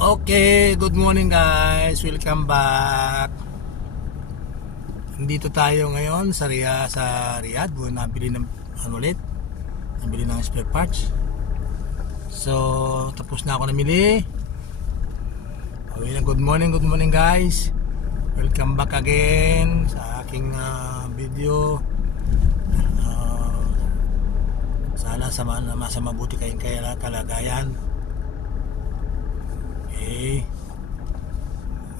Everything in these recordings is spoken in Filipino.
Okay, good morning guys. Welcome back. Nandito tayo ngayon sa Riyadh. Nabili ng nabili ng spare parts. So, tapos na ako namili. Good morning guys. Welcome back again sa aking video. Sana sa mabuti kayong kalagayan. Okay.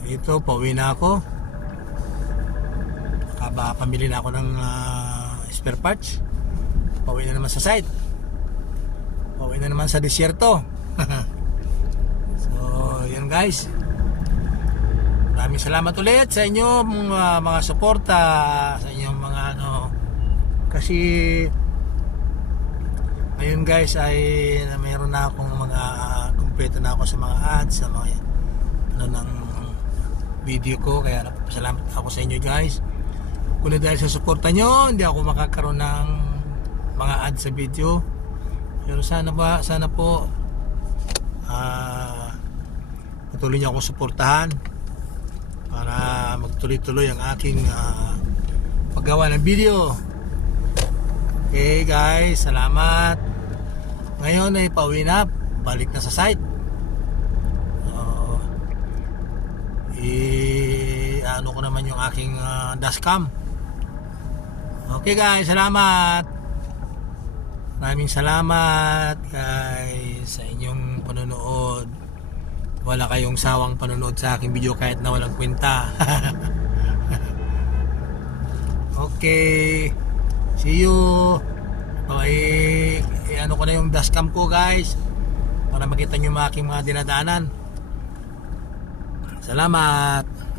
Ito, pauwi na ako. Pamili na ako ng spare parts. Pauwi na naman sa site. Pauwi na naman sa disyerto. So, yan guys. Maraming salamat ulit sa inyo mga suporta, sa inyong mga kasi ngayon guys ay mayroon na akong mga kumpleto na ako sa mga ads, sa mga ng video ko, kaya napasalamat ako sa inyo guys. Kung dahil sa suporta nyo, hindi ako makakaroon ng mga ads sa video. Pero sana po patuloy nyo akong suportahan para magtuloy-tuloy ang aking paggawa ng video. Okay guys, salamat. Ngayon ay pauwi na, balik na sa site. Ano ko naman yung aking dashcam. Okay guys, salamat. Maraming salamat guys sa inyong panonood. Wala kayong sawang panonood sa aking video kahit na walang kwenta. Okay, see you. Ano ko na yung dashcam ko guys para makita nyo aking mga dinadaanan. Salamat.